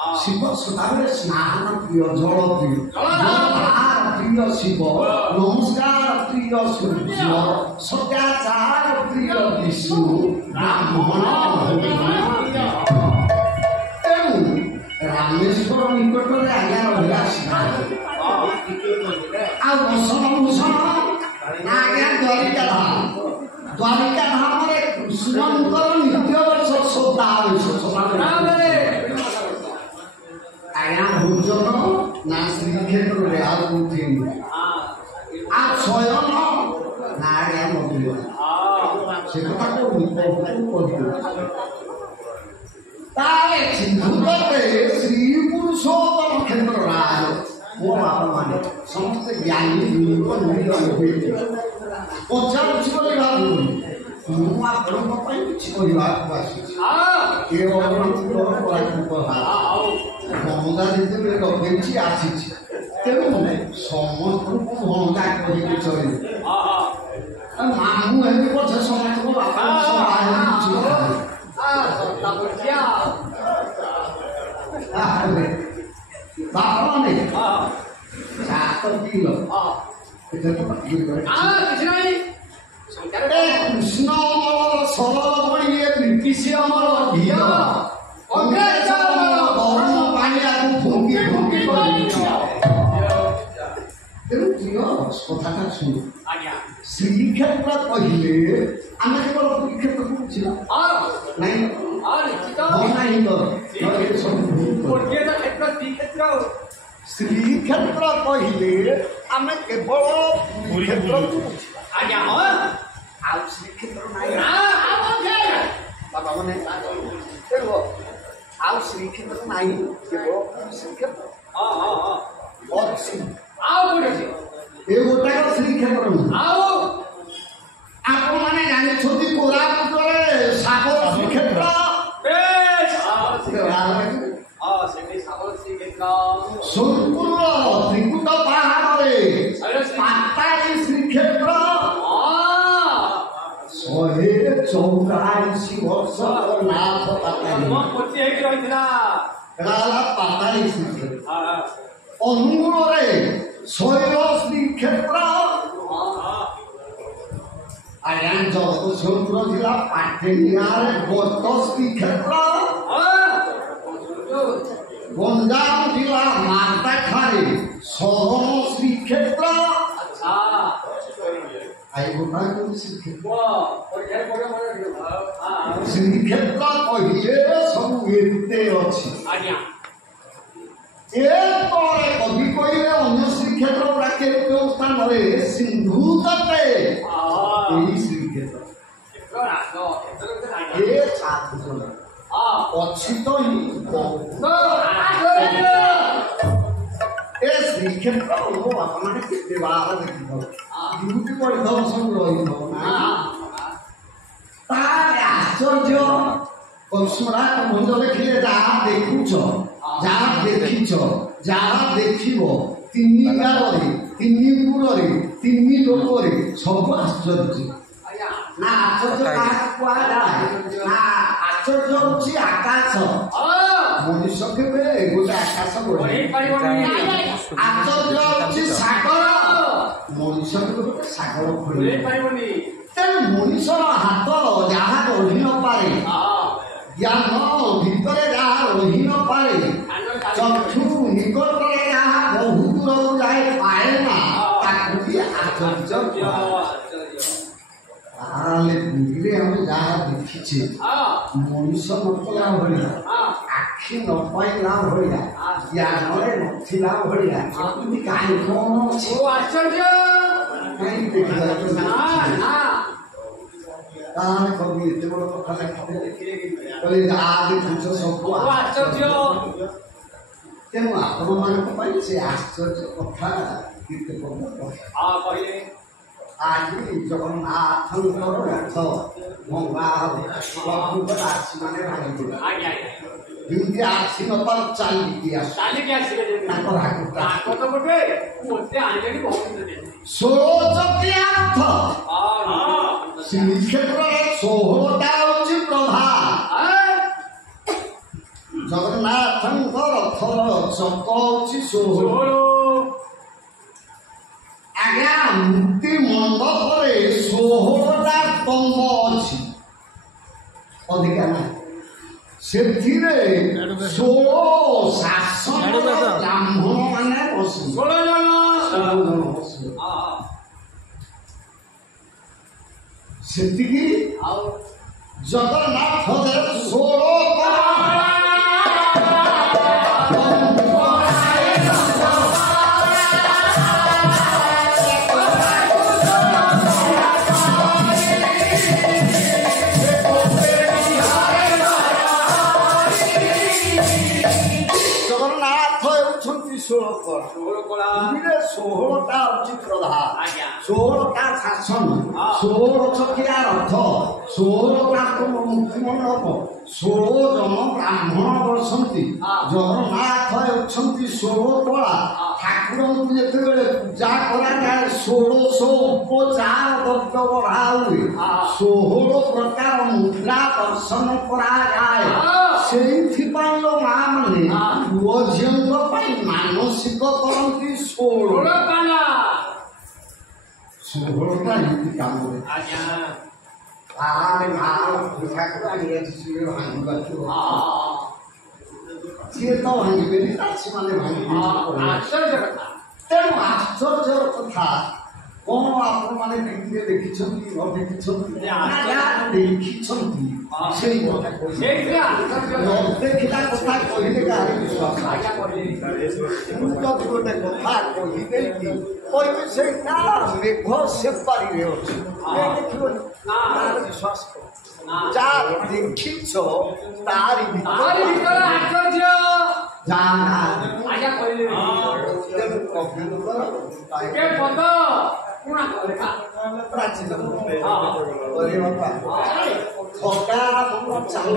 शिव सदाबले स्नान प्रिय जल प्रिय प्रिय शिव नमस्कार प्रिय सूर्य सत्याचार प्रिय विष्णु ब्राह्मण तेणु रामेश्वर निकट में आज्ञा रहा स्नान आसन भूषण आज्ञा द्वारिका धाम में कृष्णकर नित्य वर्ष श्रद्धा आज्ञा भोजन ना श्रीक्षेत्र में स्वयं ना आज्ञा मधुर से कथा श्री पुरुषोत्तम क्षेत्र राज मो बापा मान समस्त ज्ञानी भंगा जिते लगे आसी तेणु समस्त भंगा कही चले मामू है पछे समस्त बापा बापा ने सात किलो कृष्ण सरल पड़िए ब्रिटिश अमर घीर कथा शुण श्रीक्षेत्र कहले आम केवल श्रीक्षेत्र श्रीक्षेत्र कहले आम केवल श्रीक्षेत्र बाबा मैंने आउ श्रीक्षेत्र नहीं केवल श्रीक्षेत्र ये गोटा श्रीक्षेत्र आप मैंने जानी कोरापुट सागर श्रीक्षेत्र सोनपुर त्रिकुट पहाड़ पाताली श्रीक्षेत्र 184 वर्ष नाथ पाताली श्रीक्षेत्र अनुगुण शैल श्रीक्षेत्र आज्ञा जगतसिंहपुर जिला पाटेनिया गत श्रीक्षेत्र गंजाम जिला मार्ताखारी शरण श्रीक्षेत्र श्रीक्षेत्र कहिले सब एते अछि कवि कहले अन्य श्रीक्षेत्र केतु स्थान सिंधु तटे श्रीक्षेत्र अच्छी तो श्रीक्षेत्र आपने केते बार देखी ड्यूटी पढ़ सब रही आश्चर्य सम्राट मंडल देखिले जहाँ देखुच जहाँ देखिच जहाँ देखिब तीन गाँव तीन कूल तीन लोक सब आश्चर्य ना आश्चर्य ना आश्चर्य होची आकाश मनुष्य के गोटे आकाश आश्चर्य होची सागर मनुष्य के सागर तेणु मनुष्यर हाथ जहाँ रही न पारे ज्ञान भितर जहाँ रही न पारे चक्षु निकट जहाँ बहु दूर जाए पाए ना आश्चर्य पुरीरे हम जहाँ देखीचे मनुष्य नकला भाया आखि न पाइला भाया ज्ञान नथिला भाया कहीं कौन आश्चर्य कहीं देखा कवि एत बड़ कथा लिखिले सब आश्चर्य तेणु आपण मान से आश्चर्य कथा आज जगन्नाथ रथ भंगा आसी मैंने भाई आसी न चलिकी षोलचकिया रथ श्रीक्षेत्र 16टा प्रभा ଜଗନ୍ନାଥଙ୍କ ରଥର ଚକ ହଉଛି ଷୋହଳ। ଆଜ୍ଞା ମୂର୍ତ୍ତି ମଣ୍ଡପରେ 16ଟା ସ୍ତମ୍ଭ ଅଛି, ଅଧିକା ନାହିଁ। ସେଥିରେ 16 ଶାସନ ବ୍ରାହ୍ମଣ ମାନେ ବସିବେ, 16 ଜଣ ବସିବେ। ସେତିକି ଆଉ ଜଗନ୍ନାଥ ଦେବ 16 ଷୋହଳଟା ଅଛି ପ୍ରଧାନ, 16ଟା ଶାସନ, 16 ଚକିଆ ରଥ, 16ଟା ମୁକ୍ତିମଣ୍ଡପ, 16 ଜଣ ବ୍ରାହ୍ମଣ ବସନ୍ତି। ଜଗନ୍ନାଥ ହେଉଛନ୍ତି 16 କଳା। ଠାକୁରଙ୍କୁ ଯେତେବେଳେ ପୂଜା କରାଯାଏ 1600 ଉପଚାର ଦ୍ରବ୍ୟ ବଢ଼ା ହୁଏ, 16 ପ୍ରକାର ମୁଦ୍ରା ଦର୍ଶନ କରାଯାଏ। ସେଇଥିପାଇଁ ଲୋ ମା ମାନେ ପୁଅ ଝିଅଙ୍କ ପାଇଁ ମାନସିକ କରନ୍ତି 16ଟା ନୀତି କାମରେ। ସିଏ ତ ଭାଙ୍ଗିବେନି, ସେମାନେ ଭାଙ୍ଗିବେ। ତେଣୁ ଆଶ୍ଚର୍ଯ୍ୟର କଥା କଣ ଆପଣମାନେ ଟିଭିରେ ଦେଖିଛନ୍ତି ନ ଦେଖିଛନ୍ତି? ଦେଖିଛନ୍ତି, ସେଇ କଥା ଦେଖିଲା କଥା କହିଲେ କାହାରି ବିଶ୍ୱାସ। ଗୋଟେ କଥା କହିବେ କି କହିବେ ସେଇଟା ମେଘ ସେପାରିରେ ଅଛି, ବିଶ୍ୱାସ କର। ଯାହା ଦେଖିଛ ତାରି ଭିତରେ ପ୍ରାଚୀନ ଚାଲ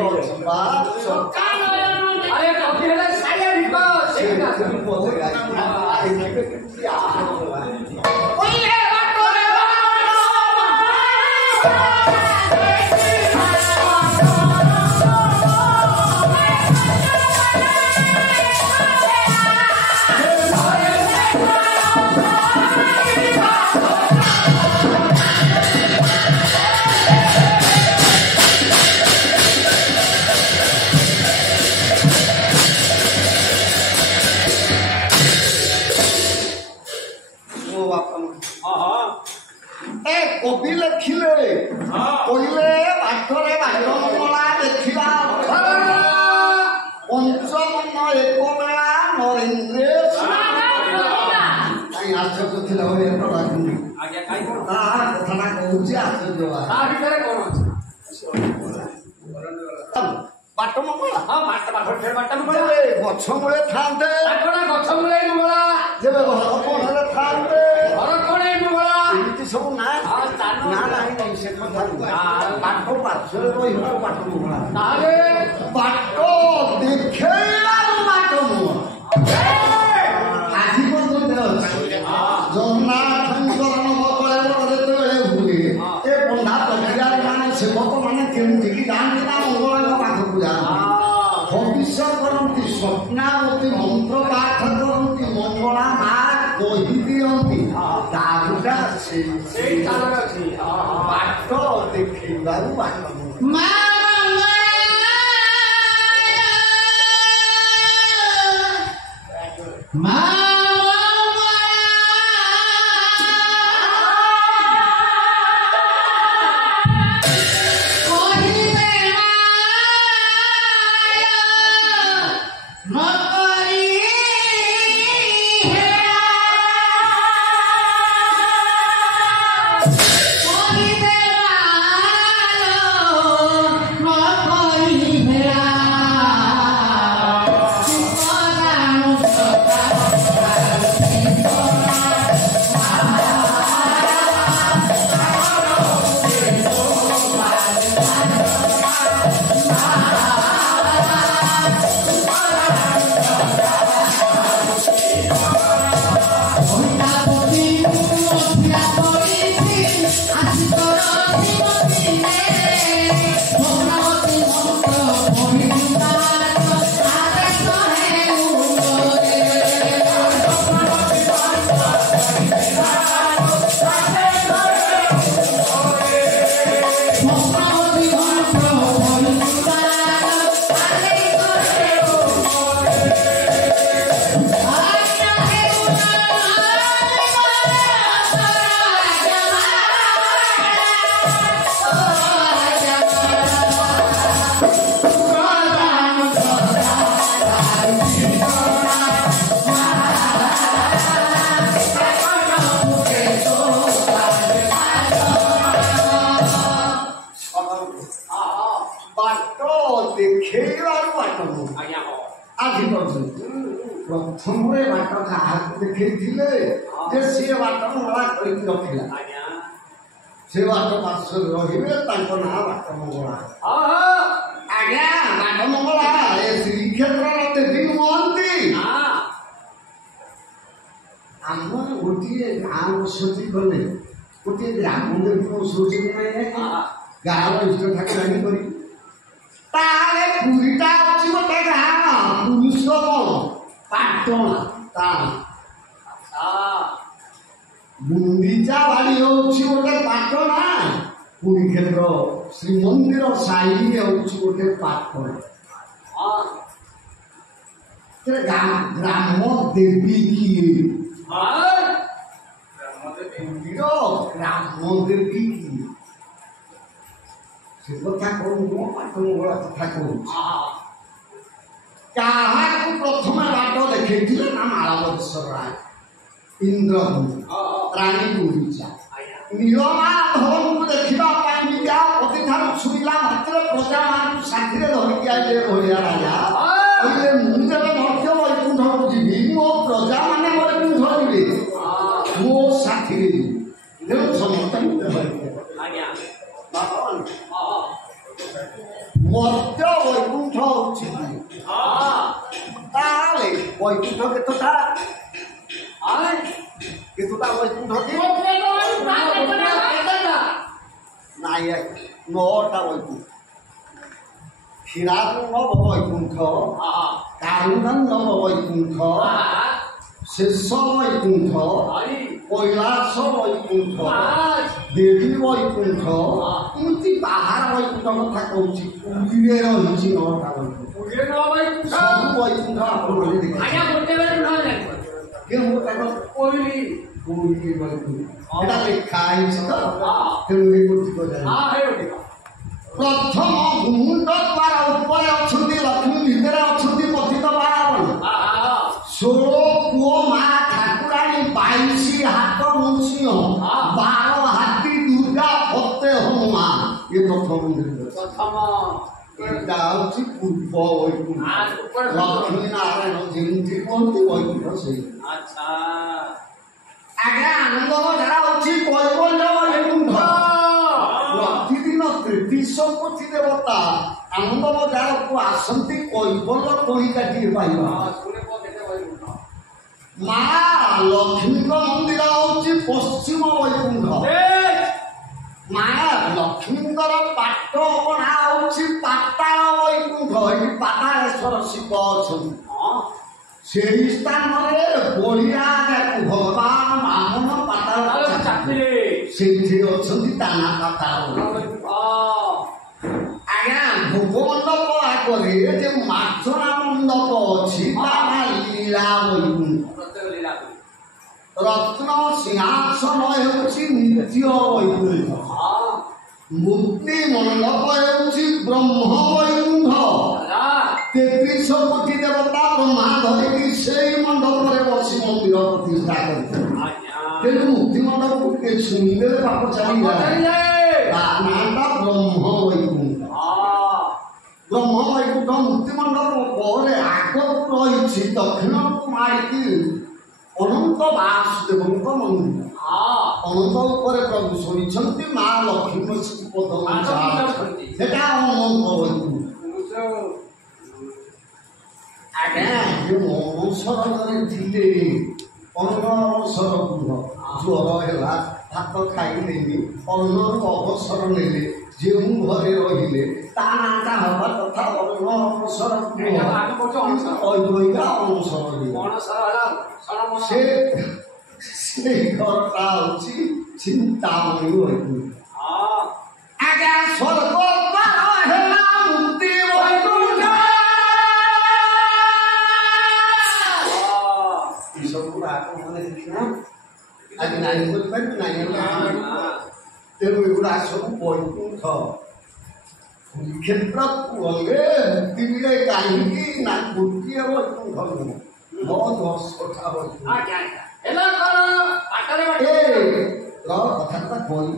କବି ଲେଖିଲେ କହିଲେ ବାଟରେ ବାଟ ମଙ୍ଗଳା ଦେଖିବା ପଞ୍ଚମନ ଏକ ବେଳା ନରେନ୍ଦ୍ର ଆଶ୍ଚର୍ଯ୍ୟ ଥିଲା ଭଳି ଲାଗୁନି। ତାହାର କଥାଟା କହୁଛି ଆଶ୍ଚର୍ଯ୍ୟ। ବାଟ ମଙ୍ଗଳା ଗଛ ମୂଳେ ଥାନ୍ତେ, ଗଛ ମୂଳେ ଯେବେ ଘର କୋଣରେ ଥାନ୍ତେ, ଘର କୋଣେ ଏମିତି ସବୁ ନା ନାହିଁ। ସେ କଥା ବାଟ ପାର୍ଶ୍ୱରେ ରହିବ ବାଟ ମଙ୍ଗଳା, ବାଟ ଦେଖେଇବାକୁ ବାଟ ମଙ୍ଗଳା। ଆଜି ପର୍ଯ୍ୟନ୍ତ ଜଗନ୍ନାଥଙ୍କର ନବକଳେବର ଯେତେବେଳେ ହୁଏ ଏ ବନ୍ଧା ପ୍ରକ୍ରିୟାରେ ମାନେ ସେବକ ମାନେ କେମିତିକି ଯାଆନ୍ତି ନା ମଙ୍ଗଳାଙ୍କ ପାଖକୁ ଯାଆନ୍ତି, ଭବିଷ୍ୟ କରନ୍ତି, ସ୍ୱପ୍ନାବତୀ ମନ୍ତ୍ର ପାଠ କରନ୍ତି, ମଙ୍ଗଳା ମା କହିଦିଅନ୍ତି। ତାହା ସେଇ ବାଟ ଦେଖେଇବାକୁ ବାଟ ମା प्रथम बाट क्या देखा सी बाट मंगला कर रखा से बाट पार्श्व रे ना बाट मंगला आज्ञा बाट मंगला श्रीक्षेत्र देवी नुहति आम गोटे गाँव सजी गले गोटे ग्राम देवी सोची गाँव इष्ट ठाकुराणी कर पुरीटा अच्छी गोटे गाँ पुरुष पाटणा गुंडीचा बाड़ी होची गोटे पाटणा पुरी क्षेत्र श्रीमंदिर साई होची गोटे पाटणा ग्राम देवी किए ग्राम देवी किए से कथा कहूँ पाटणगला कथा कहूँ क्या प्रथम बाट देखे ना मालवेश्वर राय इंद्र रानी गुंडीचा नीलमा धवन को देखा विद्या प्रतिधान शुणिला मात्र प्रजा मान साथी धरिक आए भैया राजा कहले मुझे मध्य वैकुंठ को जी मो प्रजा मैंने वैकुंठ जी मो साथी समस्त मध्य वैकुंठ वैकुंठ केतोटा वैकुंठ नाई 9टा वैकुंठ क्षीरार नव वैकुंठ कारुणन नव वैकुंठ शेष वैकुंठ कैलास वैकुंठ देवी वैकुंठ एमती बाहर वैकुंठ कथा कहूँ पुरी रही 9टा वैकुंठ सब वैकुंठ प्रथम मुंड द्वारा ऊपर अच्छा लक्ष्मी भितर अच्छा पतित बावन 16 पुओ माँ ठाकुराणी 22 हाथ मुंशी 12 हाथी दुर्गा फते हनुमान ये प्रथम मंदिर पूर्व वैकुंठ लक्ष्मी नारायण जमी कहते वैकुंठ से आगे आनंद बजार अच्छी कैवल्य वैकुंठ प्रतिदिन 33 कोटी देवता आनंद बजार को आसती कैवल्य कणिकाटी पाइबा माँ लक्ष्मी मंदिर हूँ पश्चिम वैकुंठ माँ लक्ष्मी पाट बना हूँ पाताल वैकुंठ ये पातालेश्वर शिव अच्छा से स्थान में बढ़िया भगवान बामन पाताल से ताना पाताल आज्ञा भोग मंडप आगे जो मार्जना मंडप अच्छी लीला वैकुंठ रत्न सिंहासन होची नित्य वैकुंठ मुक्ति मंडप होची ब्रह्म वैकुंठ 33 कोटी देवता ब्रह्मा धरिकी से मंडप बसी मंदिर प्रतिष्ठा करते मुक्ति मंडप को सुनले पाप चली जाए नाटा ब्रह्म वैकुंठ ब्रह्म वैकुंठ मुक्ति मंडप पर आगକୁ रही दक्षिण को मारिकी अनंत वासुदेव मंदिर अनंत उपर प्रभु शोनी माँ लक्ष्मी पद अनंत वैकुंठ आज्ञा जो अनसर थे अनसर गृह ज्वर है भात खाइले अन्न अवसर ने जो घरे रहिले ता नाटा हवा तथा अनसर गृह से घरटा हूँ चिंतामणि वैकुंठ आज्ञा स्वर्ग मुक्ति वैकुंठ सब मन देखना आज नानी तेणु एगुड़ा सब वैकुंठ କୁରୁକ୍ଷେତ୍ର ଗଲେ ମୁକ୍ତି ମିଳେ କାହିଁକି ନା ଗୋଟିଏ ବୈକୁଣ୍ଠ ନୁହଁ ବହୁତ କଥା କଥାଟା କହିଲି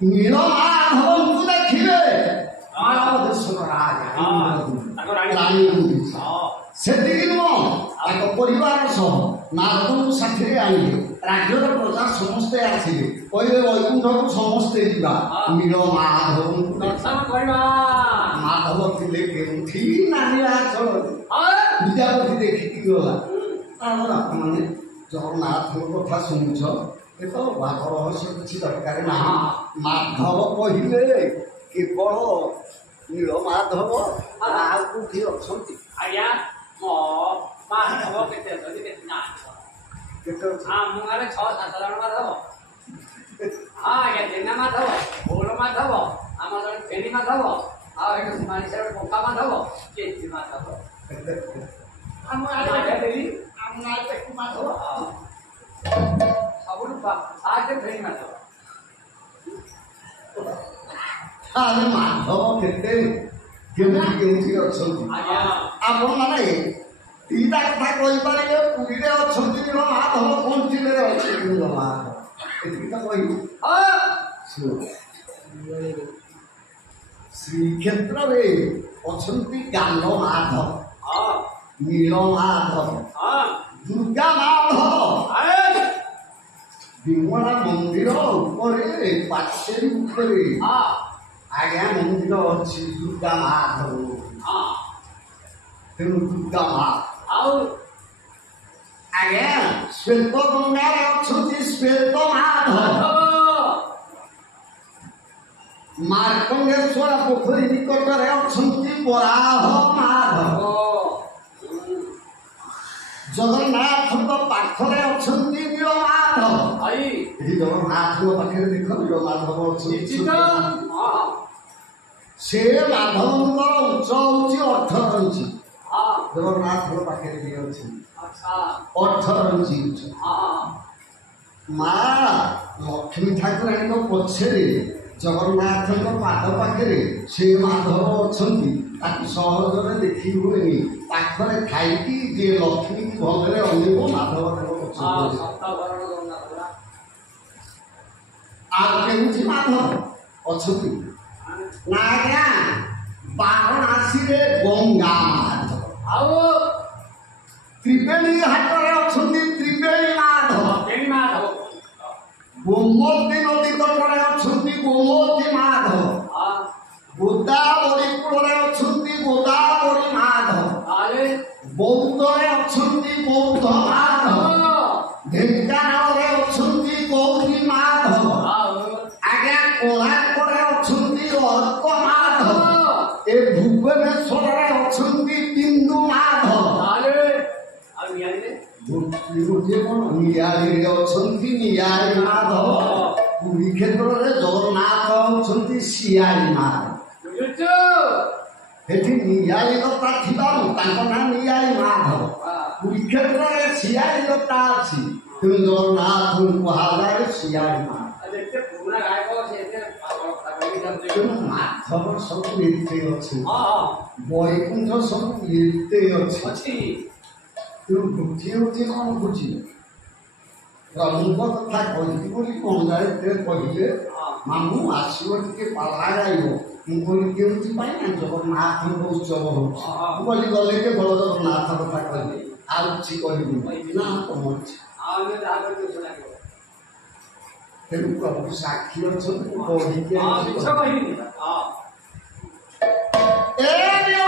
ନୀଳମାଧବଙ୍କୁ ଦେଖିବେ ଦେଶର ରାଜା ସେତିକି ନୁହଁ ତାଙ୍କ ପରିବାର ସହ ନାରଦଙ୍କୁ ସାଥିରେ ଆଣିଲେ ରାଜ୍ୟର ପ୍ରଜା ସମସ୍ତେ ଆସିଲେ କହିଲେ ବୈକୁଣ୍ଠକୁ ସମସ୍ତେ ଯିବା ନୀଳମାଧବଙ୍କୁ ମାଧବ ଥିଲେ କେଉଁଠି ନାନୀରାଚଳରେ ବିଦ୍ୟାପତି ଦେଖିକି ଗଲା କାରଣ ଆପଣମାନେ ଜଗନ୍ନାଥଙ୍କ କଥା ଶୁଣୁଛ ଏ ତ ଭାଗ ରହସ୍ୟ କିଛି ଦରକାର ନାହିଁ ମାଧବ କହିଲେ କେବଳ ନୀଳମାଧବ ଆଉ କୋଉଠି ଅଛନ୍ତି ଆଜ୍ଞା ମାଧବ କେତେ ଅଛନ୍ତି କେତେ ନା କେତେ ଅଛି ଆମ ଗାଁରେ 6-7 ଜଣ ମାଧବ ହଁ ଆଜ୍ଞା ଜେନା ମାଧବ ଗୌର ମାଧବ ଆମର ଜଣେ ଫେଣି ମାଧବ ଆଉ ଏଠି ମାଣିସାର ପକା ମାଧବ କେତେ ମାଧବ ଆମ ଗାଁରେ ମାଧବ ସବୁଠୁ ସାହାଯ୍ୟ ଫେଣି ମାଧବ ମାଧବ କେତେ କେଉଁଠି କେଉଁଠି ଅଛନ୍ତି ଆପଣମାନେ ଦିଟା କଥା କହିପାରିବେ ପୁରୀରେ ଅଛନ୍ତି ନୀଳମାଧବ କଞ୍ଚିରେ ଅଛନ୍ତି ନୀଳମାଧବ ଏତିକି ତ କହିବୁ ଶ୍ରୀକ୍ଷେତ୍ରରେ ଅଛନ୍ତି ଗାଲମାଧବ ନୀଳମାଧବ ଦୁର୍ଗା ମାଧବ ବିମଳା ମନ୍ଦିର ଉପରେ ପାଚେରୀ ଉପରେ ଆଜ୍ଞା ମନ୍ଦିର ଅଛି ଦୁର୍ଗା ମାଧବ ତେଣୁ ଦୁର୍ଗା ମା ଆଉ ଆଜ୍ଞା ଶ୍ଵେତ ଗଙ୍ଗାରେ ଅଛନ୍ତି ଶ୍ଵେତ ମାଧବ ମାର୍କଣ୍ଡେଶ୍ୱର ପୋଖରୀ ନିକଟରେ ଅଛନ୍ତି ବରାହ ମାଧବ ଜଗନ୍ନାଥଙ୍କ ପାଖରେ ଅଛନ୍ତି ନୀଳମାଧବ ଏଠି ଜଗନ୍ନାଥଙ୍କ ପାଖରେ ଦେଖ ନୀଳମାଧବ ଅଛନ୍ତି ସେ ମାଧବଙ୍କର ଉଚ୍ଚ ହଉଛି 18 ଇଞ୍ଚ ଜଗନ୍ନାଥଙ୍କ ପାଖରେ ବି ଅଛି 18 ଇଞ୍ଚ ଉଚ୍ଚ ମା ଲକ୍ଷ୍ମୀ ଠାକୁରାଣୀଙ୍କ ପଛରେ ଜଗନ୍ନାଥଙ୍କ ପାଦ ପାଖରେ ସେ ମାଧବ ଅଛନ୍ତି ତାକୁ ସହଜରେ ଦେଖି ହୁଏନି ପାଖରେ ଖାଇକି ଯେ ଲକ୍ଷ୍ମୀ ଭଲରେ ଅନେକ ମାଧବ ଆଉ କେଉଁଠି ମାଧବ ଅଛନ୍ତି ନା ଆଜ୍ଞା ବାରଣାସୀରେ ଗଙ୍ଗା ମାଧବ ଆଉ ତ୍ରିବେଣୀ ଘାଟରେ ଅଛନ୍ତି ତ୍ରିବେଣୀ ମାଧବ ଗୋମତୀ ନଦୀ ତଟରେ ଅଛନ୍ତି ଗୋମତୀ ମାଧବ ଗୋଦାବରୀ କୂଳରେ ଅଛନ୍ତି ଗୋଦାବରୀ ମାଧବ ବୌଦ୍ଧରେ ଅଛନ୍ତି ବୌଦ୍ଧ ମାଧବ ଢେଙ୍କାନାଳରେ ଅଛନ୍ତି ଗୌରୀ ମାଧବ ଆଜ୍ଞା କୋଣାର୍କରେ ଅଛନ୍ତି ଅର୍କ ମାଧବ ଏ ଭୁବନେଶ୍ୱରରେ ଅଛନ୍ତି ବିନ୍ଦୁ ମାଧବ ନିଆଳିରେ ଅଛନ୍ତି ନିଆଳି ମାଧବ ପୁରୀ କ୍ଷେତ୍ରରେ ଜଗନ୍ନାଥ ଅଛନ୍ତି ଶିଆଳି ମାଧବ ଏଠି ନିଆଳି ଲତା ଥିବାରୁ ତାଙ୍କ ନାଁ ନିଆଳି ମାଧବ ପୁରୀ କ୍ଷେତ୍ରରେ ଶିଆଳି ଲତା ଅଛି ତେଣୁ ଜଗନ୍ନାଥଙ୍କୁ କୁହାଯାଏ ଶିଆଳି ମାଧବ ତେଣୁ ମାଧବ ସବୁ ଏତେ ଅଛି ବୈକୁଣ୍ଠ ସବୁ ଏତେ ଅଛି ତେଣୁ ବୁଝି ହେଉଛି କ'ଣ ବୁଝି ପ୍ରଭୁଙ୍କ କଥା କହିବି ବୋଲି କଞ୍ଜାଳିତେ କହିଲେ ମାମୁଁ ଆସିବ ଟିକେ ପାଲା ଗାଇବ ମୁଁ କହିଲି କେମିତି ପାଇଁ ନା ଜଗନ୍ନାଥଙ୍କ ଉତ୍ସବ ହେଉଛି ମୁଁ କହିଲି ଗଲେ କେବଳ ଜଗନ୍ନାଥ କଥା କହିବି ଆଉ କିଛି କହିବି ନା କ'ଣ ଅଛି ତେଣୁ ପ୍ରଭୁ ସାକ୍ଷୀ ଅଛନ୍ତି କହିକି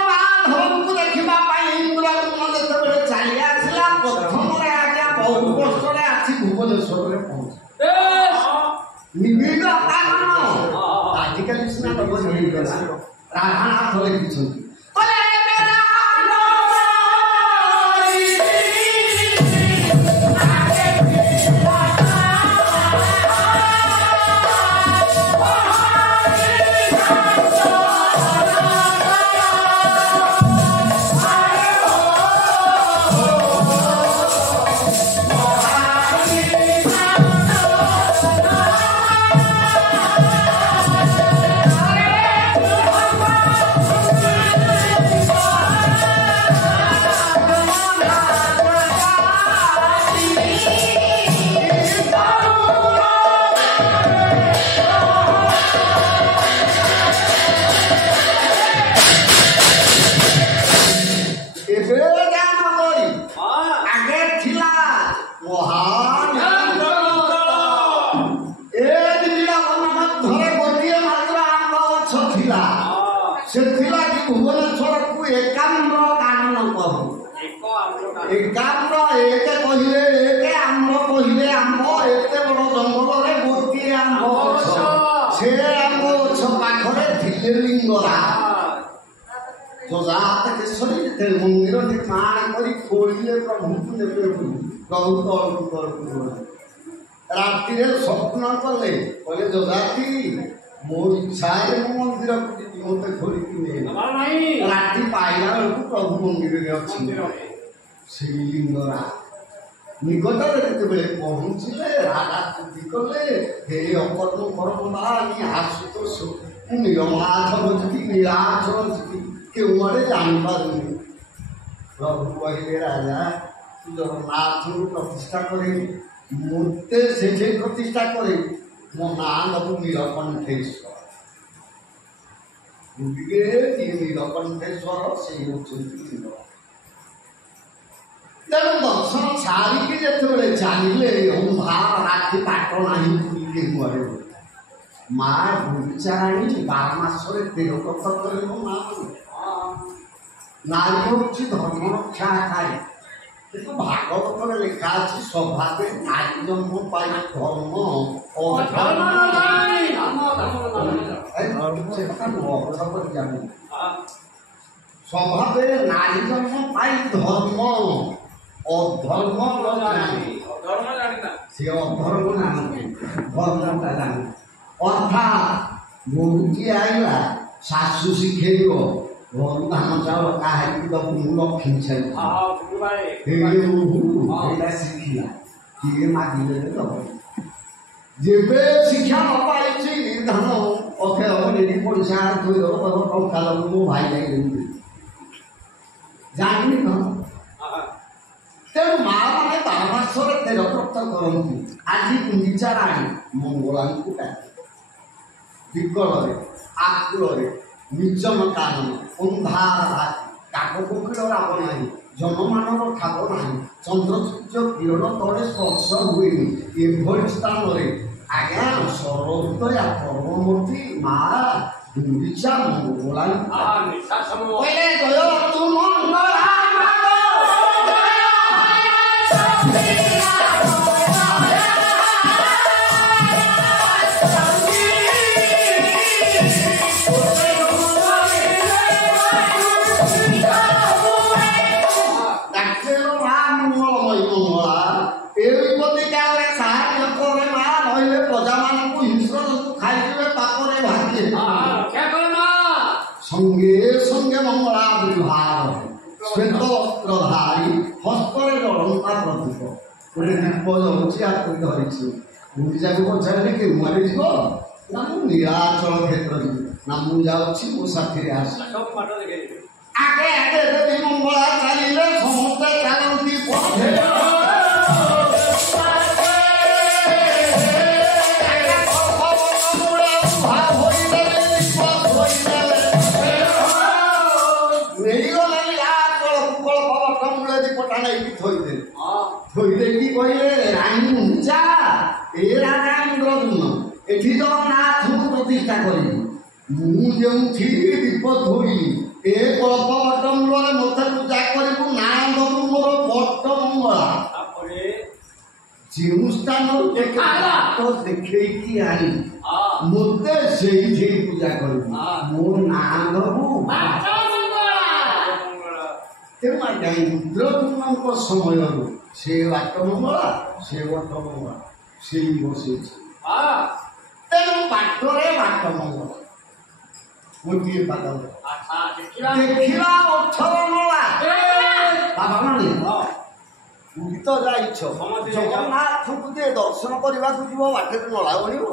ମାଧବଙ୍କୁ ଦେଖିବା ପାଇଁ ଇନ୍ଦ୍ରଦ୍ୟୁମ୍ନ ଯେତେବେଳେ ଚାଲି ଆସିଲା ପ୍ରଥମରେ ଆଜ୍ଞା ବହୁ ବର୍ଷରେ ଆସି ଭୁବନେଶ୍ୱରରେ ପହଞ୍ଚି ନିବିଡ଼ କାରଣ ଆଜିକାଲି ସିନା ଲୋକ ହେଇଗଲା ରାଧାନାଥ ଲେଖିଛନ୍ତି ଏବେ ଜ୍ଞାନ କରି ଆଗେ ଥିଲା ମହାନ ଏ ବୃନ୍ଦାବନ ମଧ୍ୟରେ ଗୋଟିଏ ମାତ୍ର ଆମ୍ବ ଗଛ ଥିଲା ସେଥିଲାଗି ଭୁବନେଶ୍ୱରକୁ ଏକାମ୍ର କାନନ କହୁ ଏକାମ୍ର ଏକ କହିଲେ ଏକ ଆମ୍ବ କହିଲେ ଆମ୍ବ ଏତେ ବଡ଼ ଜଙ୍ଗଲରେ ଗୋଟିଏ ଆମ୍ବ ଗଛ ସେ ଆମ୍ବ ଗଛ ପାଖରେ ଥିଲେ ଲିଙ୍ଗରାଜ ଯଜାତ କେଶରୀ ଯେତେବେଳେ ମନ୍ଦିର ନିର୍ମାଣ କରି ଖୋଳିଲେ ପ୍ରଭୁଙ୍କୁ ନେବେ ପ୍ରଭୁ ତଳକୁ ତଳକୁ ରାତିରେ ସ୍ୱପ୍ନ କଲେ କହିଲେ ଯଜାତି ମୋ ଇଚ୍ଛାରେ ମୁଁ ମନ୍ଦିରକୁ ଯିବି ମୋତେ ଖୋଲିକି ନେଇ ରାତି ପାଇଲା ବେଳକୁ ପ୍ରଭୁ ମନ୍ଦିରରେ ଅଛନ୍ତି ସେଇ ଲିଙ୍ଗରାଜ ନିକଟରେ ଯେତେବେଳେ ପହଞ୍ଚିଲେ ରାଜା ସ୍ତୁତି କଲେ ହେ ଅକର୍ମ କର୍ମବାଣୀ ଆଶୁତୋଷ ମୁଁ ନୀଳମାଧବ ଯିବି ନୀଳାଚଳ ଯିବି କେଉଁଆଡ଼େ ଜାଣିପାରୁନି ପ୍ରଭୁ କହିଲେ ରାଜା ଜଗନ୍ନାଥଙ୍କୁ ପ୍ରତିଷ୍ଠା କରେ ମୋତେ ସେଠି ପ୍ରତିଷ୍ଠା କରେ ମୋ ନାଁ ଦେବୁ ନୀଳକଣ୍ଠେଶ୍ୱର ନୀଳକଣ୍ଠେଶ୍ୱର ସେଇ ହେଉଛନ୍ତି ଲିଙ୍ଗରାଜ ତେଣୁ ଦର୍ଶନ ଛାଡ଼ିକି ଯେତେବେଳେ ଚାଲିଲେ ଅନ୍ଧାର ରାତି ବାଟ ନାହିଁ ବୁଲିଲେ କୁଆଡ଼େ ମା ଗୁଣ୍ଡିଚାରାଣୀ 12 ମାସରେ 13 ବ୍ରତ କଲେ ମୋ ମା ନାରୀ ହେଉଛି ଧର୍ମ ରକ୍ଷାକାରୀ କିନ୍ତୁ ଭାଗବତରେ ଲେଖା ଅଛି ସ୍ୱଭାବେ ନାରୀ ଜନ୍ମ ପାଇ ଧର୍ମ ସ୍ୱଭାବରେ ନାରୀ ଜନ୍ମ ପାଇ ଧର୍ମ ଅଧର୍ମ ସେ ଅଧର୍ମ ଜାଣନ୍ତି ଧର୍ମଟା ଜାଣନ୍ତି ଅର୍ଥାତ୍ ବୋହୂଟି ଆଇଲା ଶାଶୁ ଶିଖେଇବ ଘରୁ ଧାନ ଚାଉଳ କାହାକୁ ଦବୁ ଲକ୍ଷ୍ମୀ ସେଇଟା ଶିଖିଲା କିଏ ମାଗିଲେ ଦବ ଯେବେ ଶିକ୍ଷା ନ ପାଇଛି ଧାନ ଅକ୍ଷୟ ନେଇକି ପଇସା ଥୋଇଦବ ଟଙ୍କା ଦବୁ ମୋ ଭାଇ ଯାଇଛନ୍ତି ଜାଣିନି କଣ ତେଣୁ ମା ମାନେ 12 ମାସରେ 13 ବ୍ରତ କରନ୍ତି ଆଜି ଗୁଣ୍ଡିଚାରାଣୀ ମଙ୍ଗଳାଙ୍କୁ ଡାକେ ବିକଳରେ ଆକୁଳରେ ନିର୍ଜନ କାନନ ଅନ୍ଧାର ରାତି କାକ କୋକିଳ ରାବ ନାହିଁ ଜନମାନର ଠାବ ନାହିଁ ଚନ୍ଦ୍ର ସୂର୍ଯ୍ୟ କିରଣ ତଳେ ସ୍ପର୍ଶ ହୁଏନି ଏଭଳି ସ୍ଥାନରେ ଆଜ୍ଞା ସର୍ବୋତ୍ତୟା ପରମମୂର୍ତ୍ତି ମା ଗୁଣ୍ଡିଚା ମଙ୍ଗଳାଙ୍କୁ କହିଲେ ଜୟ ତୁ ମଙ୍ଗଳା সঙ্গে সঙ্গে মঙ্গলা বিভাগ শ্বেত বস্ত্রধারী হস্তরে জলন্তা প্রতীক ଗୋଟେ ଦୀପ ଜଳୁଛି ଆକୁ ଧରିଛି ଗୁଣ୍ଡିଚାକୁ ପଚାରିଲେ କେଉଁଆଡ଼େ ଯିବ ନା ମୁଁ ନୀଳାଚଳ କ୍ଷେତ୍ର ଯିବି ନା ମୁଁ ଯାଉଛି ମୋ ସାଥିରେ ଆସ ଆଗେ ଆଗେ ଦେବୀ ମଙ୍ଗଳା ଚାଲିଲେ ସମସ୍ତେ ଚାଲନ୍ତି ପଥେ থইদেকি কইলে রানী উঁচা এ রাজা ইন্দ্রদুম্ন এটি জগন্নাথଙ୍କୁ ପ୍ରତିଷ୍ଠା କରିବି ମୁଁ ଯେଉଁଠି ଦୀପ ଧୋଇଲି ଏ କଳ୍ପବଟ ମୂଳରେ ମୋତେ ପୂଜା କରିବୁ ନାଁ ଦବୁ ମୋର ବଟ ମଙ୍ଗଳା ଯେଉଁ ସ୍ଥାନରୁ ଦେଖେଇକି ଆଣି ମୋତେ ସେଇଠି ପୂଜା କରିବୁ ମୋ ନାଁ ଦବୁ ତେଣୁ ଆଜ୍ଞା ଇନ୍ଦ୍ରଦୁମ୍ନଙ୍କ ସମୟରୁ ସେ ବାଟ ମଙ୍ଗଳା ସେ ବଟ ମଙ୍ଗଳା ସେଇ ବସେଇଛି ତେଣୁ ବାଟରେ ବାଟ ମଙ୍ଗଳା ଗୋଟିଏ ପାଦ ଦେଖିଲା 18 ମଙ୍ଗଳା ବାବା ମାନେ ଗୀତ ଯାଇଛ ଜଗନ୍ନାଥଙ୍କୁ ଯେ ଦର୍ଶନ କରିବାକୁ ଯିବ ବାଟରେ ନଳା ବଳିବ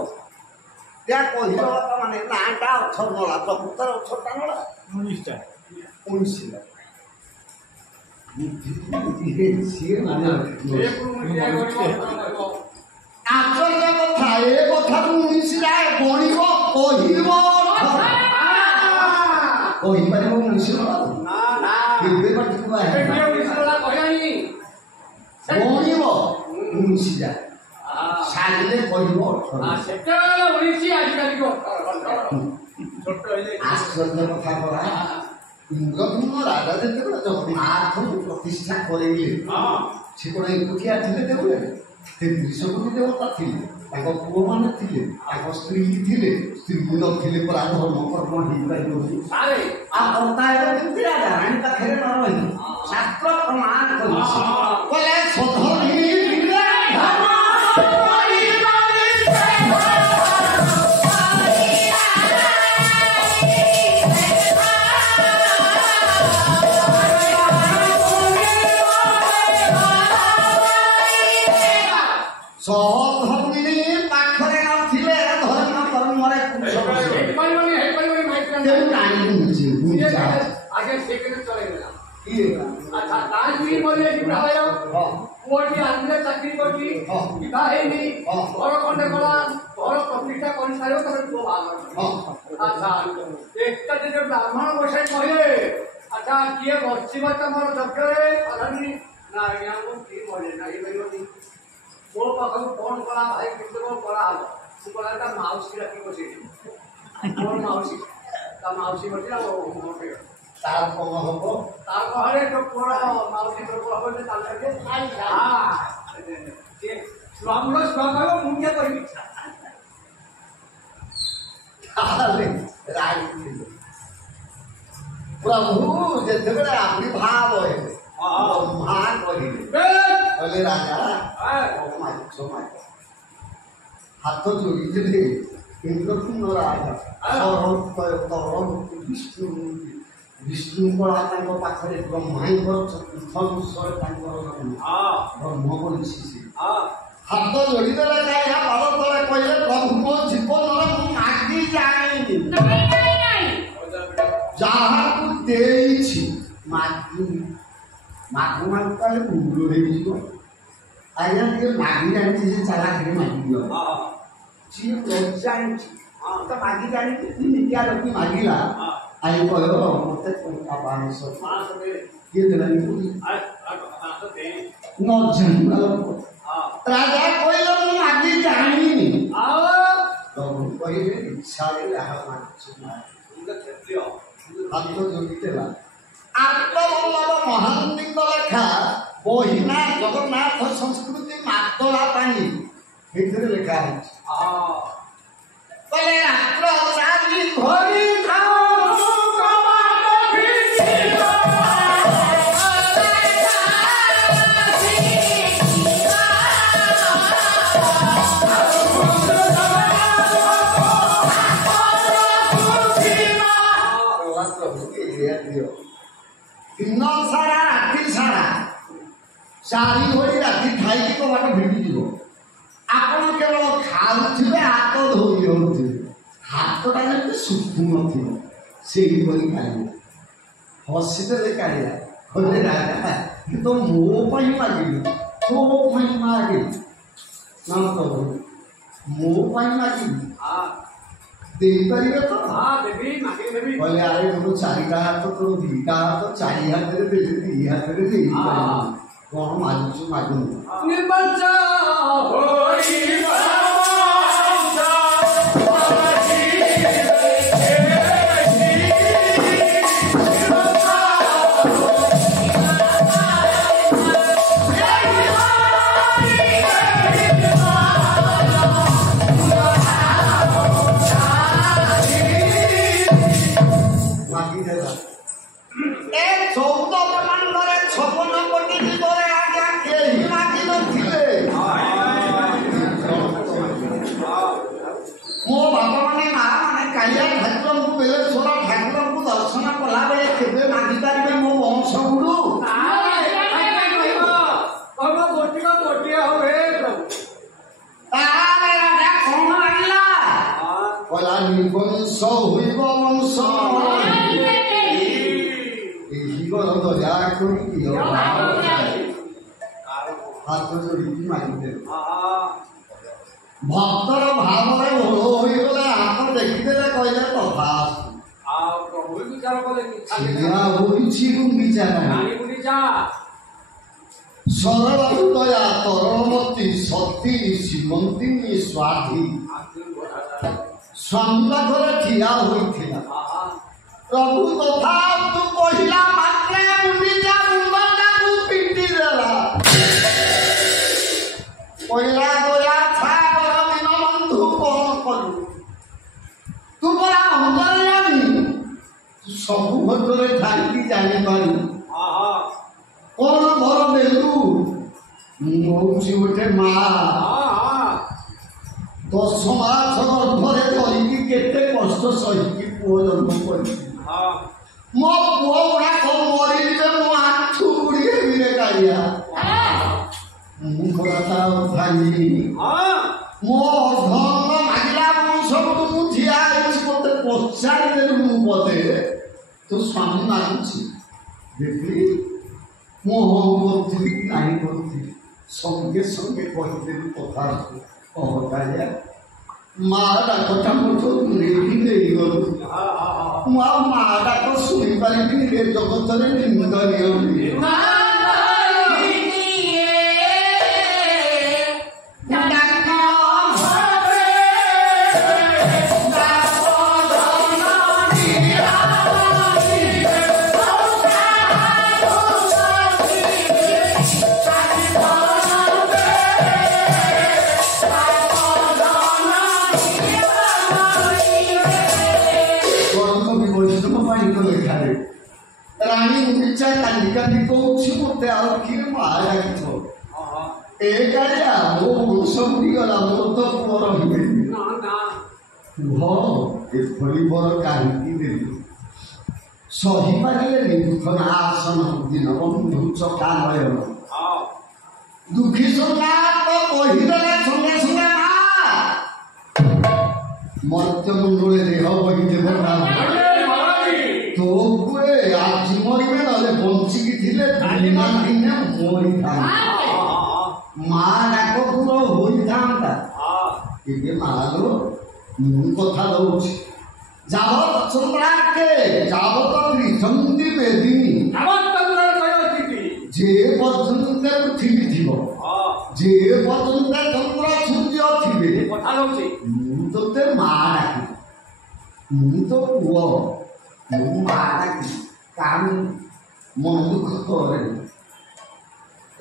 ଏହା କହିଲ ମାନେ ନାଁଟା 18 ମଙ୍ଗଳା ପ୍ରକୃତରେ 18ଟା ମଙ୍ଗଳା 19ଟା ଆଶ୍ଚର୍ଯ୍ୟ କଥା ଏ କଥାକୁ 19 ଯାଏ ଗଣିବ କହିବ କହିପାରିବ 19 କେବେ ବାଟିକୁ ଗଣିବ 19 ଯା ସାରିଲେ କହିବ 18। ଆଶ୍ଚର୍ଯ୍ୟ କଥା ପରା ଇନ୍ଦ୍ରଦ୍ୟୁମ୍ନ ରାଜା ଯେତେବେଳେ ଜଗନ୍ନାଥଙ୍କୁ ପ୍ରତିଷ୍ଠା କରେଇଲେ ସେ କ'ଣ ଏକୁଟିଆ ଥିଲେ ଦେଉଳେ 33 କୋଟି ଦେବତା ଥିଲେ ତାଙ୍କ ପୁଅମାନେ ଥିଲେ ତାଙ୍କ ସ୍ତ୍ରୀ ଥିଲେ ସ୍ତ୍ରୀ ନଥିଲେ ପରା ଧର୍ମ କର୍ମ ହେଇପାରିବ ଆଉ ଅର୍ଥାତ କେମିତି ରାଜା ରାଣୀ ପାଖରେ ନ ରହି ଶାସ୍ତ୍ର ପ୍ରମାଣ କରିଛି କହିଲେ ସଧରି ସହଧର୍ମିଣୀ ପାଖରେ ନଥିଲେ ଧର୍ମ କର୍ମରେ ଚାକିରି କରିଛି ବିବାହ ହେଇନି ଘର ଖଣ୍ଡେ ଗଲା ଘର ପ୍ରତିଷ୍ଠା କରିସାରିବ ତାର ପୁଅ ବାହାଘର। ଆଚ୍ଛା ଏକା ଯଦି ବ୍ରାହ୍ମଣ ବସାଇ କହିଲେ ଆଚ୍ଛା କିଏ ବସିବ ତମର ଯଜ୍ଞରେ ଅଧାନି ନା ଆଜ୍ଞା ମୁଁ କିଏ ମରେ ନା ହେଇପାରିବନି ମୋ ପାଖକୁ ଫୋନ କଲା ଭାଇ କେତେ କଣ କରାହବ ମୁଁ କହିଲା ତା ମାଉସୀ ଡାକି ବସେଇଲି ମୋର ମାଉସୀ ତା ମାଉସୀ ବସିଲା ତାର କଣ ହବ ତା ଘରେ ତୋ ପୁଅର ମାଉସୀ ତୋ ପୁଅ ହବ ଯେ ତାହେଲେ ଛୁଆମୂଳ ଛୁଆ କହିବ ମୁଁ କିଏ କହିବି ପ୍ରଭୁ ଯେତେବେଳେ ଆବିର୍ଭାବ ହେଲେ ବ୍ରହ୍ମା କହିଲେ କହିଲେ ରାଜା ହାତ ଯୋଡ଼ିଥିଲେ ଇନ୍ଦ୍ରଦ୍ୟୁମ୍ନ ରାଜା ବିଷ୍ଣୁଙ୍କର ତାଙ୍କ ପାଖରେ ବ୍ରହ୍ମାଙ୍କର ଚତୁର୍ଥ ବିଷୟ ତାଙ୍କର ବ୍ରହ୍ମ ବଳିଛି ସେ ହାତ ଯୋଡ଼ିଦେଲେ କାହିଁକି ପାଦ ତଳେ କହିଲେ ପ୍ରଭୁ ମୋ ଜୀବନରେ ମୁଁ ମାଗି ଜାଣିନି ଯାହାକୁ ଦେଇଛି ମାଗିନି ମାଗୁ ମାଗୁ କାଳେ ମୁଣ୍ଡ ହେଇଯିବ ଆଜ୍ଞା ଟିକେ ମାଗି ଜାଣିଛି ସେ ଚାଲାକିରେ ମାଗିଦିଅ ସିଏ ଜାଣିଛି ତ ମାଗି ଜାଣିଛି ନିତ୍ୟା ରଖି ମାଗିଲା ଆଇ କହିବ ମତେ ଟଙ୍କା 500 କିଏ ଦେଲାନି ନ ଜାଣିବା ଲୋକ ରାଜା କହିଲେ ମୁଁ ମାଗି ଜାଣିନି ପ୍ରଭୁ କହିଲେ ଇଚ୍ଛାରେ ଯାହା ମାଗିଛୁ ହାତ ଯୋଡ଼ିଦେଲା ଆତ୍ମବଲ୍ଲଭ ମହାନ୍ତିଙ୍କ ଲେଖା ବହିନା ଜଗନ୍ନାଥ ସଂସ୍କୃତି ମାଦଳା ପାଣି ଏଥିରେ ଲେଖା ହେଇଛି କହିଲେ ରାତ୍ର ଚାରି ଘଡ଼ି ଦିନ ସାରା ରାତି ସାରା ଚାରି ଘଡ଼ି ରାତି ଖାଇକି ତ ବାଟ ଭିଡ଼ିଯିବ ଆପଣ କେବଳ ଖାଉଥିବେ ହାତ ଧୋଇ ହେଉଥିବେ ହାତଟା ଯେମିତି ଶୁଖୁନଥିବ ସେଇପରି ଖାଇବେ ହସିଦେଲେ କାଳିଆ କହିଲେ ରାଜା ତ ମୋ ପାଇଁ ମାଗିଲି ତୋ ପାଇଁ ମାଗିଲି ନା ପ୍ରଭୁ ମୋ ପାଇଁ ମାଗିଲି ଦେଇପାରିବେ ତ କହିଲେ ଆରେ ମୋର 4ଟା ହାତ ତୋର 2ଟା ହାତ 4 ହାତରେ ଦେଲେ 2 ହାତରେ ଦେଇପାରିବ କଣ ମାଗୁଛୁ ମାଗୁନି ଭକ୍ତର ଭାବରେ ଭୋଳ ହୋଇଗଲେ ହାତ ଦେଖିଦେଲେ କହିଲେ ତଥାସ୍ତୁ ବହୁତ ବିଚାର କଲେ କିଛି ଗୁଣ୍ଡିଚା ରାଣୀ ଗୁଣ୍ଡିଚା ସରଳ ହୃଦୟା ତରଳମତୀ ସତୀ ଶ୍ରୀମନ୍ତିନୀ ସ୍ୱାଧୀ ସ୍ୱାମୀ ପାଖରେ ଠିଆ ହୋଇଥିଲା। ପ୍ରଭୁ ତଥାପି କହିଲା ମାତ୍ରେ ଗୁଣ୍ଡିଚା ମୁଣ୍ଡଟାକୁ ପିଟି ଦେଲା। କହିଲା ଦୟା ଛାଗର ଦିନ ବନ୍ଧୁ କଣ କଲୁ? ତୁ ପରା ଅନ୍ତର୍ଯାମୀ, ତୁ ସବୁ ଭଦ୍ରରେ ଥାଇକି ଜାଣିପାରୁ କଣ ଭର ଦେଲୁ? ମୁଁ ହଉଛି ଗୋଟେ ମା, 10 ମାସ ଗର୍ଭରେ ଧରିକି କେତେ କଷ୍ଟ ସହିକି ପୁଅ ଜନ୍ମ କରିଛି। ମୋ ପୁଅ ଗୁଡାକ ମରିଯିବେ, ମୋ ଆଣ୍ଠୁ ଗୁଡ଼ିଏ ବିରେ କାଳିଆ। ମୁଁ କଥା ଭାଙ୍ଗି ମୋ ଧନ ମାଗିଲା ମୁଁ ସବୁ ମୁଁ ଠିଆ ହେଇଛି, ମତେ ପଚାରିଦେଲୁ ମୁଁ ବୋଧେ ତୋ ସ୍ୱାମୀ ମାଗୁଛି ଦେଖିଲି ମୁଁ ହଁ କରୁଥିଲି କି ନାହିଁ କରୁଥିଲି, ସଙ୍ଗେ ସଙ୍ଗେ କହିଦେଲି କଥା କାଳିଆ। ମା ଡାକଟା ମୋଠୁ ନେଇକି ନେଇଗଲୁ। ମୁଁ ଆଉ ମା ଡାକ ଶୁଣିପାରିବିନି ଏ ଜଗତରେ ନିନ୍ଦନୀୟ। ରାଣୀ ଗୁଣ୍ଡିଚା କାନ୍ଦି କାନ୍ଦି କହୁଛି ମତେ ଆଉ କିଏ ମା ଡାକିଛ? ଏ କାଳିଆ ମୋ ବଂଶ ବୁଡ଼ିଗଲା, ମୋର ତ ପୁଅ ରହିବେନି। କୁହ ଏଭଳି ବର କାହିଁକି ଦେଲି? ସହିପାରିଲେନି ଦୁଃଖ ନା ଆସନ ଦିନ ବନ୍ଧୁ ଚକା ନୟନ। ଦୁଃଖୀ ସମ୍ରାଟ କହିଦେଲେ ସଙ୍ଗେ ସଙ୍ଗେ ମା ମର୍ତ୍ୟ ମଣ୍ଡଳେ ଦେହ ବହିଦେବ ନା ତୋ ପୁଏ ଆଜି ମରିବେ, ନହେଲେ ବଞ୍ଚିକି ଥିଲେ ଦିନେ ମରିଥାନ୍ତା। ମା ଡାକ ଦୂର ହୋଇଥାନ୍ତା। ଏବେ ମାଲୋ ମୁଁ କଥା ଦଉଛି, ଯାବତ ସମ୍ରାଟକେ ଯାବତ ତ୍ରିସନ୍ଧି ବେଦିନୀ, ଯେ ପର୍ଯ୍ୟନ୍ତ ପୃଥିବୀ ଥିବ, ଯେ ପର୍ଯ୍ୟନ୍ତ ଚନ୍ଦ୍ର ସୂର୍ଯ୍ୟ ଥିବେ, ମୁଁ ତୋତେ ମା ଡାକିବି। ମୁଁ ତ ପୁଅ, ମୁଁ ମା ଡାକିବି। କାରଣ ମନ ଦୁଃଖ କରେ।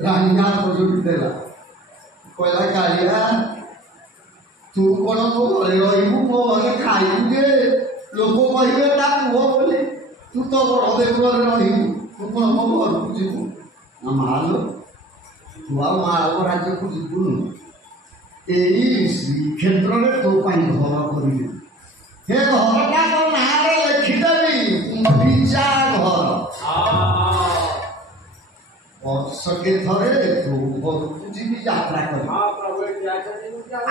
ରାଣୀ ହାତ ଯୋଡ଼ି ଦେଲା, କହିଲା କାଳିଆ ତୁ କଣ ମୋ ଘରେ ରହିବୁ, ମୋ ଘରେ ଖାଇବୁ ଯେ ଲୋକ କହିବେ ତା ପୁଅ ବୋଲି, ତୁ ତ ବଡ଼ ଦେବରେ ରହିବୁ, ତୁ କଣ ମୋ ଘରକୁ ଯିବୁ? ନା ମାଲୋ ତୁ ଆଉ ମାଳ ରାଜ୍ୟକୁ ଯିବୁନୁ, ଏଇ ଶ୍ରୀକ୍ଷେତ୍ରରେ ତୋ ପାଇଁ ଘର କରିବି। ହେ ଘରଟା ତୋ ନାଁରେ ଲେଖିଦେବି ଗୁଣ୍ଡିଚା ଘର। ବର୍ଷକେ ଥରେ ତୋ ଘରକୁ ଯିବି ଯାତ୍ରା କରି,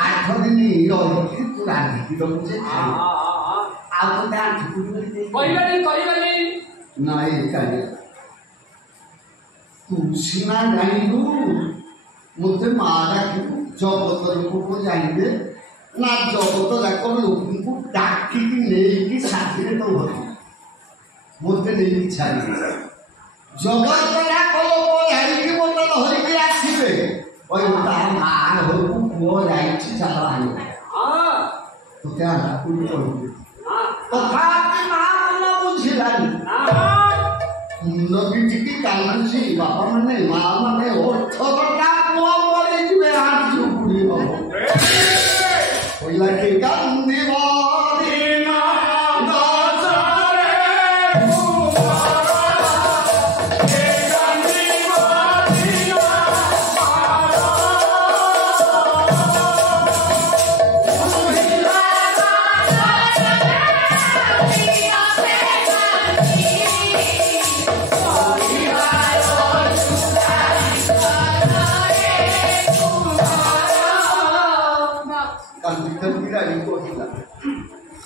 8 ଦିନ ରହିକି ତୁ ରାନ୍ଧିକି ଦବୁ ଯେ ଆଉ ତୋତେ ଆଣ୍ଠୁ ନାଇଁ କାଳିଆ ତୁ ସିନା ଜାଣିଲୁ ମତେ ମା ଡାକିବୁ, ଜଗତ ଲୋକ ଜାଣିବେ ନା ଜଗତ ଯାକ ଲୋକଙ୍କୁ ଡାକିକି ନେଇକି ସାଥିରେ ତ ଘରକୁ ମତେ ନେଇକି ଛାଡ଼ିବେ। ଜଗତ ଯାକ ଲୋକ ଜାଣିକି ମତେ ଧରିକି ଆସିବେ, କହିବୁ ତା ମା ଘରକୁ ପୁଅ ଯାଇଛି ଚାଲ ଆଣିବ। ତୋତେ ଆଣ୍ଠୁକୁଡ଼ି କହିବେ, ତଥାପି ମା ମନ ବୁଝିଲାନି। ମୁଣ୍ଡ ପିଠିକି କାନ୍ଦୁଛି ବାପା ମାନେ ମା ମାନେ, 18ଟା ପୁଅ ମରିଯିବେ, ଆଣ୍ଠୁକୁଡ଼ି ହବ। କହିଲା କି କାନ୍ଦିବ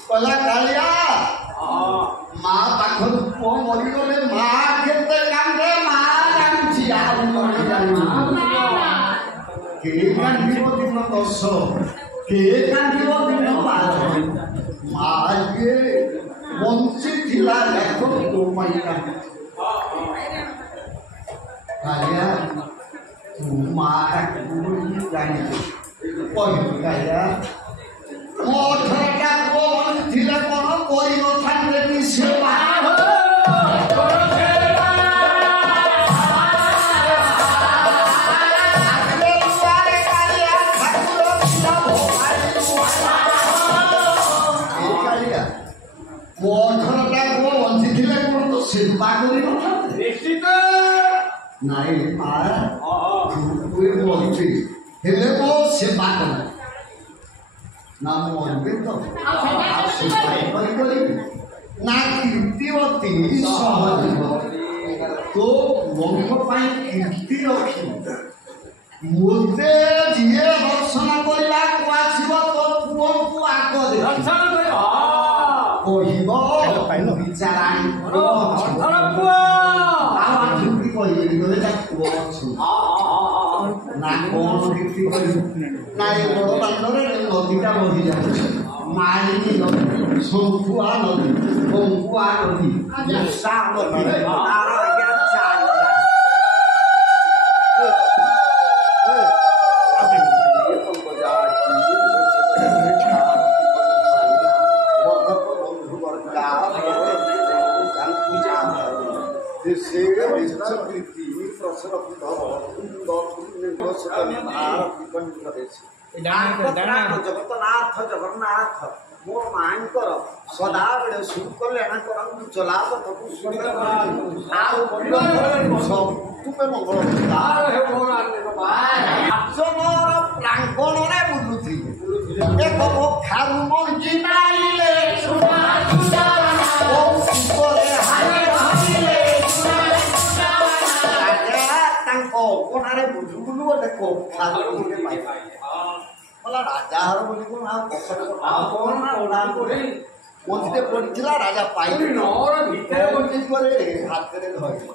କହିଲା କାଳିଆ ମା ପାଖରୁ ପୁଅ ମରିଗଲେ ମା କେତେ କାନ୍ଦେ ମା ଜାଣିଛି, ଆଉ କିଏ କାନ୍ଦିବ ଦିନ 10, କିଏ କାନ୍ଦିବ ଦିନ 5। ମା ଯିଏ ବଞ୍ଚିଥିଲା पड़ी कालिया तू मारा कुड़ी जाने पड़ी कालिया मोठा को थिले कोन कोई न थाने की सेवा ନାଇଁ ମା ତୁଇ ବଞ୍ଚି ହେଲେ ମୋ ସେବା କର ନା ମରିବେ ତ ଆଉ ସେବା କରିପାରିବି ନା କୀର୍ତ୍ତି ଅତି ସହଜ ତୋ ପୁଅଙ୍କ ପାଇଁ କୀର୍ତ୍ତି ରଖି ମୋତେ ଯିଏ ଦର୍ଶନ କରିବାକୁ ଆସିବ ତୋ ପୁଅଙ୍କୁ ଆଗ କହିବ ବିଚାରାଣୀ ନା କଣ କୀର୍ତ୍ତି କରିବୁ ନା ଏ ବଡ଼ ଦାଣ୍ଡରେ ନଦୀଟା ବହି ଯାଉଛି ମାଳିନୀ ନଦୀ ଶଙ୍କୁଆ ନଦୀ କଙ୍କୁଆ ନଦୀ ମୂଷା ନଦୀ ତାର ଆଜ୍ଞା ଜଗନ୍ନାଥ ଜଗନ୍ନାଥ ମୋ ମାଙ୍କର ସଦାବେଳେ ସୁଖ କଲ୍ୟାଣ କରନ୍ତୁ ଚଲାପଥକୁ ତୁମେ ମଙ୍ଗଳ ପ୍ରାଙ୍ଗଣରେ ବୁଲୁଥିଲି ଏକ ଖାରୁ ମଞ୍ଜି ମାରିଲେ ଅଗଣାରେ ବୁଝୁ ବୁଲୁ ଗୋଟେ ଗଲା ରାଜା ହର ବୋଲି କଣ ମଞ୍ଜିଟେ ପଡ଼ିଥିଲା ରାଜା ପାଇଲେ ଭିତରେ ମଞ୍ଜି ପରେ ହାତରେ ଧରିଲେ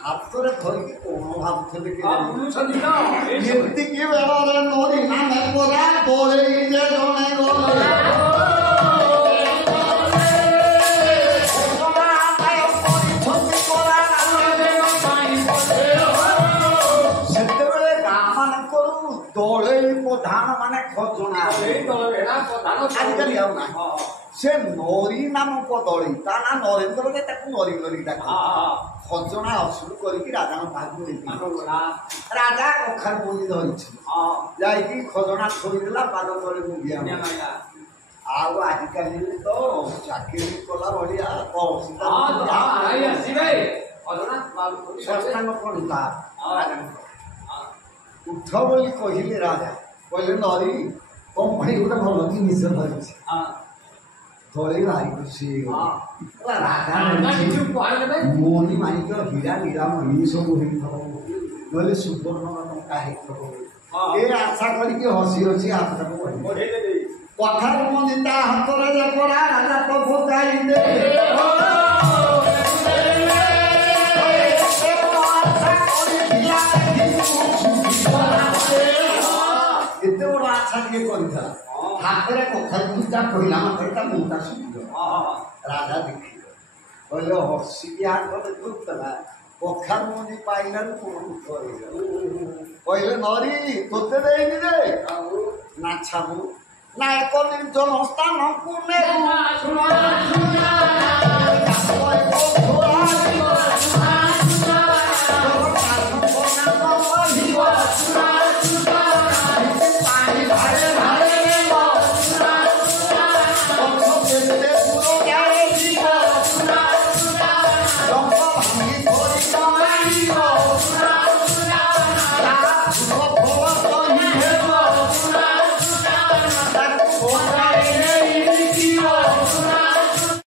ହାତରେ ଧରିକି କଣ ଭାବୁଥିଲେ ଏତିକି ବେଳରେ ନରି ମାନେ ପରା ଦୋଳେଇଲେ ଜଣେ ଗଲେ ଦୋଳେଇ ପ୍ରଧାନ ମାନେ ଖଜଣା ଆଜିକାଲି ଆଉ ନାହିଁ ସେ ନରୀ ନାମକ ଦଳେଇ ତା ନା ନରେନ୍ଦ୍ର ଯେ ତାକୁ ନରୀ ନରୀ ଡାକ ଖଜଣା ଅସୁଲ କରିକି ରାଜାଙ୍କ ପାଖକୁ ନେଇକି ରାଜା କଖାରୁ ମଞ୍ଜି ଧରିଛି ଯାଇକି ଖଜଣା ଥୋଇଦେଲା ପାଦ ତଳେ ମୁଣ୍ଡିଆ ଆଉ ଆଜିକାଲି ତ ଚାକିରି କଲା ଭଳିଆ ଷଷ୍ଠାଙ୍ଗ ପଢୁତା ଉଠ ବୋଲି କହିଲେ ରାଜା କହିଲେ ନରୀ କଣ ପାଇଁ ଗୋଟେ ଭଲ ଜିନିଷ ଧରିଛି ଧରି ଭାରି ଖୁସି ହେଇଗଲା ରାଜା ମୋହନୀ ମାଣିକ ହୀରା ନିରାମଣି ସବୁ ହେଇଥିବ ନହେଲେ ସୁବର୍ଣ୍ଣ ଟଙ୍କା ହେଇଥିବ ଏ ଆଶା କରିକି ହସି ହସି ହାତଟାକୁ ବଢ଼େଇଦେଲେ କଖାରୁ ମଞ୍ଜି ତା ହାତରେ ଯେପରା ରାଜା ପ୍ରଭୁ ଯାଇଲେ ଏତେ ବଡ଼ ଆଶା ଟିକେ କରିଥିଲା ହାତରେ କଖାରୁ ପୂଜା କହିଲା ମାତ୍ରେ ତା ମୁହଁଟା ଶୁଖିବ ରାଜା ଦେଖିବ କହିଲେ ହସିକି ହାତ ଦେଖୁଥିଲା କଖାରୁ ମଞ୍ଜି ପାଇଲାରୁ କହିଲେ ନରୀ ତୋତେ ଦେଇନି ରେ ନା ଛାବୁ ନା ଏକ ନିର୍ଜନ ସ୍ଥାନକୁ